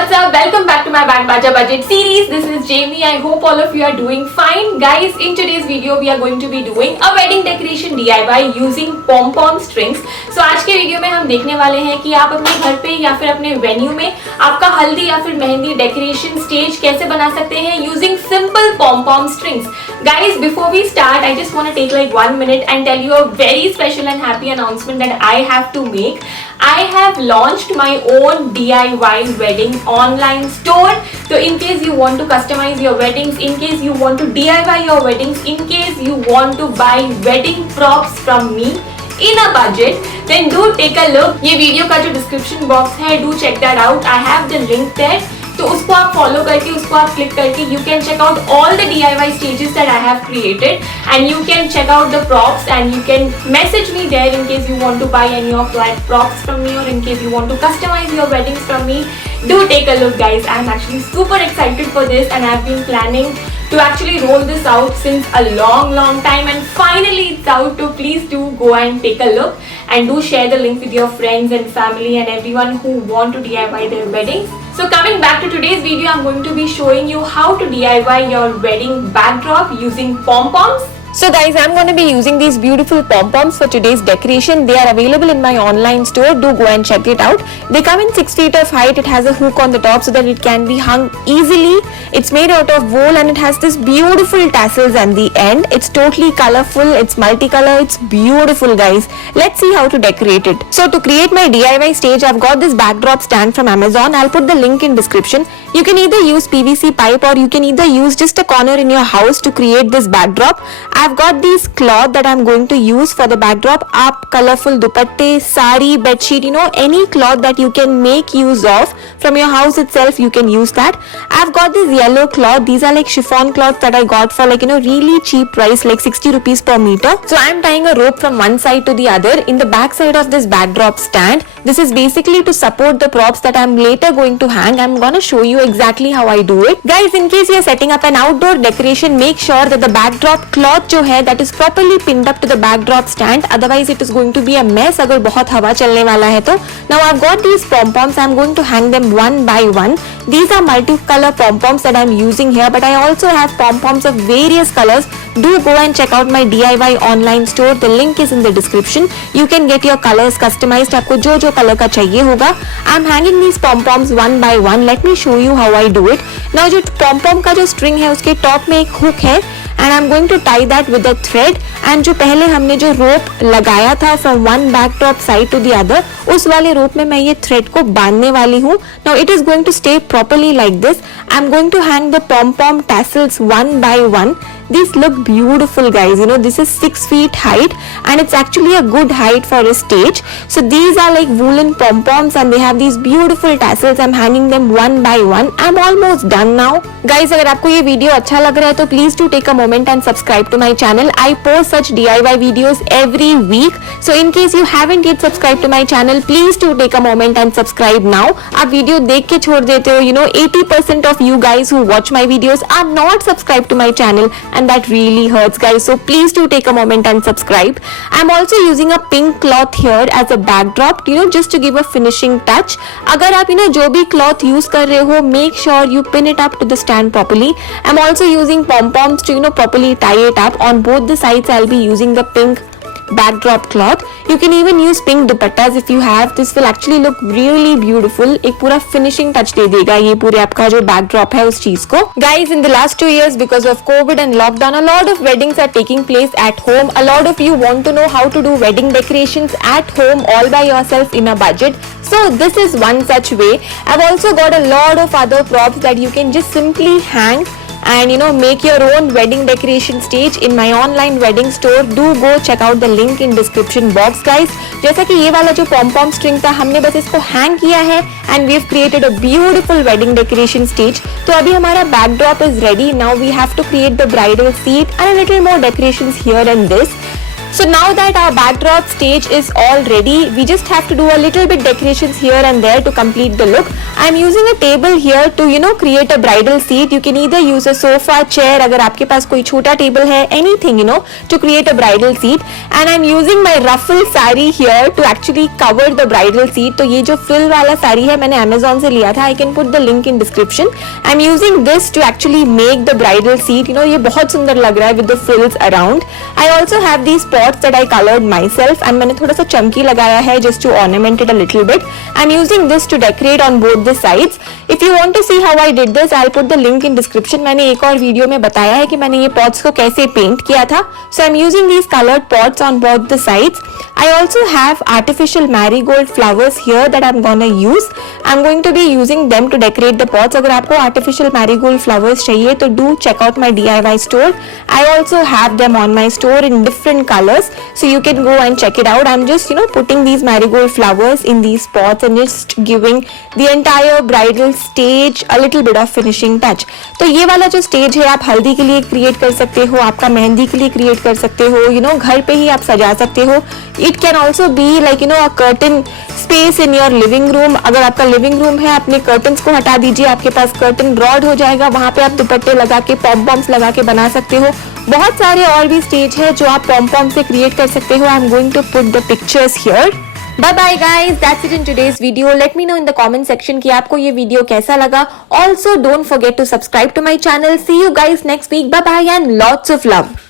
what's up? Welcome back to my Band Baja Budget series. This is Jamie. I hope all of you are doing fine. Guys, in today's video we are going to be doing a wedding decoration DIY using pom-pom strings. So आज के video में हम देखने वाले हैं कि आप अपने घर पे या फिर अपने वेन्यू में आपका हल्दी या फिर मेहंदी डेकोरेशन स्टेज कैसे बना सकते हैं using simple pom-pom strings. Guys, before we start, I just want to take like 1 minute and tell you a very special and happy announcement that I have to make. I have launched my own DIY wedding online store. So in case you want to customize your weddings, in case you want to DIY your weddings, in case you want to buy wedding props from me in a budget, then do take a look. ये video का जो description box है, do check that out. I have the link there. तो उसको आप follow करके उसको आप क्लिक करके you can check out all the DIY stages that I have created and you can check out the props and you can message me there in case you want to buy any of like props from me or in case you want to customize your weddings from me. Do take a look, guys. I'm actually super excited for this and I've been planning to actually roll this out since a long time and finally it's out. So please do go and take a look and do share the link with your friends and family and everyone who want to DIY their weddings. So coming back to today's video, I'm going to be showing you how to DIY your wedding backdrop using pom-poms. So guys, I'm going to be using these beautiful pom-poms for today's decoration. They are available in my online store. Do go and check it out. They come in 6 feet of height. It has a hook on the top so that it can be hung easily. It's made out of wool and it has this beautiful tassels at the end. It's totally colorful. It's multicolor. It's beautiful, guys. Let's see how to decorate it. So to create my DIY stage, I've got this backdrop stand from Amazon. I'll put the link in description. You can either use PVC pipe or you can either use just a corner in your house to create this backdrop. I've got these cloth that I'm going to use for the backdrop. Aap colorful dupatte, sari, bedsheet, any cloth that you can make use of from your house itself, you can use that. I've got this yellow cloth. These are like chiffon cloths that I got for like, really cheap price, like 60 rupees per meter. So I'm tying a rope from one side to the other in the back side of this backdrop stand. This is basically to support the props that I'm later going to hang. I'm gonna show you exactly how I do it. Guys, in case you're setting up an outdoor decoration, make sure that the backdrop cloth जो है that is properly pinned up to the backdrop stand. Otherwise, it is going to be a mess अगर बहुत हवा चलने वाला है तो. Now I've got these pom-poms. I'm going to hang them one by one. These are multicolor pom-poms that I'm using here, but I also have pom-poms of various colors. Do go and check out my DIY online store. The link is in the description. You can get your colors customized. आपको जो जो color का चाहिए होगा. I'm hanging these pom-poms one by one. Let me show you how I do it. Now जो pom-pom का जो string है उसके top में एक hook है and I'm going to tie that with a thread. And जो पहले हमने जो rope लगाया था from one backdrop side to the other, उस वाले rope में मैं ये thread को बांधने वाली हूँ. Now it is going to stay properly like this. I'm going to hang the pom-pom tassels one by one. These look beautiful, guys. This is 6 feet height and it's actually a good height for a stage. So these are like woolen pom-poms and they have these beautiful tassels. I'm hanging them one by one. I'm almost done now. Guys, अगर आपको ये video अच्छा लग रहा है तो please do take a moment and subscribe to my channel. I post such DIY videos every week. So in case you haven't yet subscribed to my channel, please do take a moment and subscribe now. आप video देख के छोड़ देते हो. 80% of you guys who watch my videos are not subscribed to my channel. And that really hurts, guys, so please do take a moment and subscribe. I'm also using a pink cloth here as a backdrop, just to give a finishing touch. अगर आप जो भी cloth use कर रहे हो, make sure you pin it up to the stand properly. I'm also using pom-poms to properly tie it up. On both the sides I'll be using the pink backdrop cloth. You can even use pink dupattas if you have. This will actually look really beautiful. एक पूरा finishing touch दे देगा ये पूरे आपका जो backdrop है उस चीज को. Guys, in the last 2 years because of COVID and lockdown, a lot of weddings are taking place at home. A lot of you want to know how to do wedding decorations at home all by yourself in a budget. So this is one such way. I've also got a lot of other props that you can just simply hang and make your own wedding decoration stage in my online wedding store. Do go check out the link in description box, guys. जैसा कि ये वाला जो pom-pom string था हमने बस इसको hang किया है and we've created a beautiful wedding decoration stage. तो अभी हमारा backdrop is ready. Now we have to create the bridal seat and a little more decorations here and this. So now that our backdrop stage is all ready, we just have to do a little bit decorations here and there to complete the look. I'm using a table here to create a bridal seat. You can either use a sofa, chair, अगर आपके पास कोई छोटा table है, anything to create a bridal seat. And I'm using my ruffle saree here to actually cover the bridal seat. तो ये जो frill वाला saree है मैंने Amazon से लिया था. I can put the link in description. I'm using this to actually make the bridal seat. ये बहुत सुंदर लग रहा है with the frills around. I also have these pots that I colored myself and मैंने थोड़ा सा चमकी लगाया है just to ornament it a little bit. I'm using this to decorate on both the sides. If you want to see how I did this, I'll put the link in description. मैंने एक और video में बताया है कि मैंने ये pots को कैसे पेंट किया था. So I'm using these colored pots on both the sides. I also have artificial marigold flowers here that I'm gonna use. I'm going to be using them to decorate the pots. अगर आपको artificial marigold flowers चाहिए तो do check out my DIY store. I also have them on my store in different colors, so you can go and check it out. I'm just putting these marigold flowers in these pots and just giving the entire bridal stage a little bit of finishing touch. तो ये वाला जो stage है आप हल्दी के लिए create कर सकते हो, आपका मेहंदी के लिए क्रिएट कर सकते हो, घर पे ही आप सजा सकते हो. It can also be like a curtain space in your living room. अगर आपका living room है अपने curtains को हटा दीजिए, आपके पास curtain rod हो जाएगा, वहां पे आप दुपट्टे लगा के पॉम पॉम्स लगा के बना सकते हो. बहुत सारे और भी स्टेज है जो आप पॉम पॉम से क्रिएट कर सकते हो. I'm going to put the pictures here. Bye bye guys, that's it in today's video. Let me know in the comment section कि आपको ये वीडियो कैसा लगा. Also don't forget to subscribe to my channel. See you guys next week. Bye bye and lots of love.